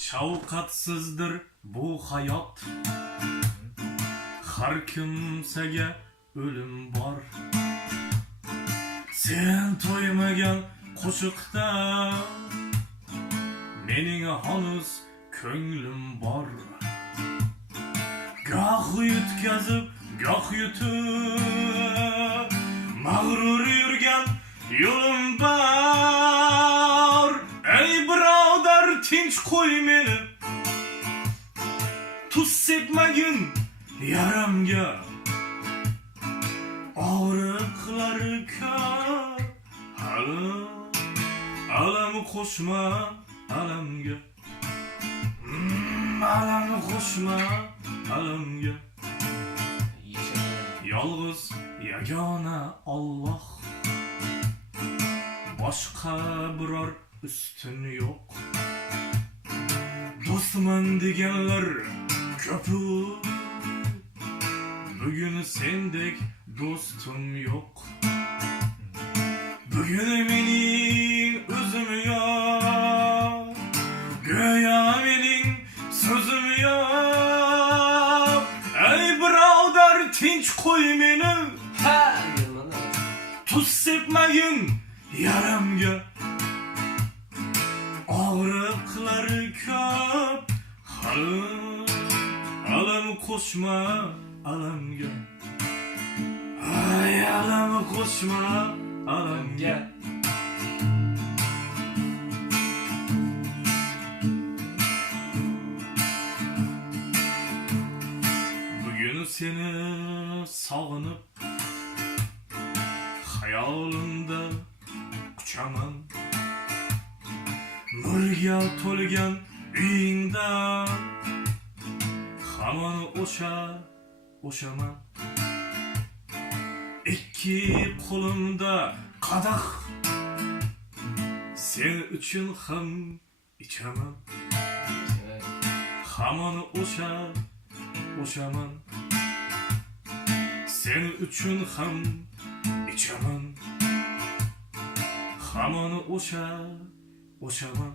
Şavqatsizdir bu hayot. Har kimsege ölüm bor. Sen to'ymagan qo'shiqda mening hanuz ko'nglim bor. Goh yutkazib, goh yutib, mag'rur yurgan yo'lim bor. Ey birodar, tinch qo'y meni, tuz sepmagin yaramga. Og'riqlari ko'p, hali alam qo'shma alamga. Alam qo'shma alamga. Yolg'iz yagona Alloh, boshqa biror ustun yo'q. Do'stman deganlar ko'p, bugün sendek do'stim yo'q. Bugün mening o'zim yo'q, go'yo mening so'zim yo'q. Ey birodar, tinch qo'y meni, tuz sepmagin yaramga. Og'riqlari ko'p, hali alam qo'shma alamga. Ay alam qo'shma alamga. Bugün seni sog'inib, hayolimda uchaman. Nurga to'lgan uyingda hamon o'shaman. Ikki qo'limda qadah, sen uchun ham ichaman. Hamon o'shaman, sen uchun ham ichaman. Hamon o'shaman.